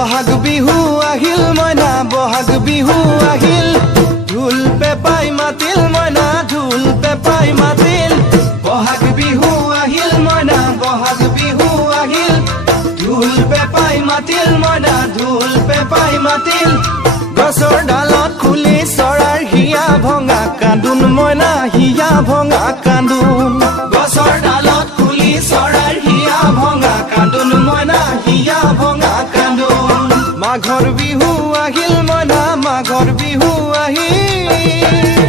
বহাগ বিহু আহিল মইনা বহাগ বিহু আহিল ঢোল পেপাই মাতিল মইনা ঢোল পেপাই মাতিল বহাগ বিহু আহিল মইনা বহাগ বিহু আহিল ঢোল পেপাই মাতিল মইনা ঢোল পেপাই মাতিল গছৰ ডালত খুলি চৰাৰ হিয়া ভঙা কান্দোন মইনা হিয়া ভঙা কান্দোন গছৰ ডালত খুলি চৰাৰ হিয়া ভঙা কান্দোন মইনা হিয়া ভঙা কান্দোন মাঘৰ বিহু আহিল মইনা মাঘৰ বিহু আহিল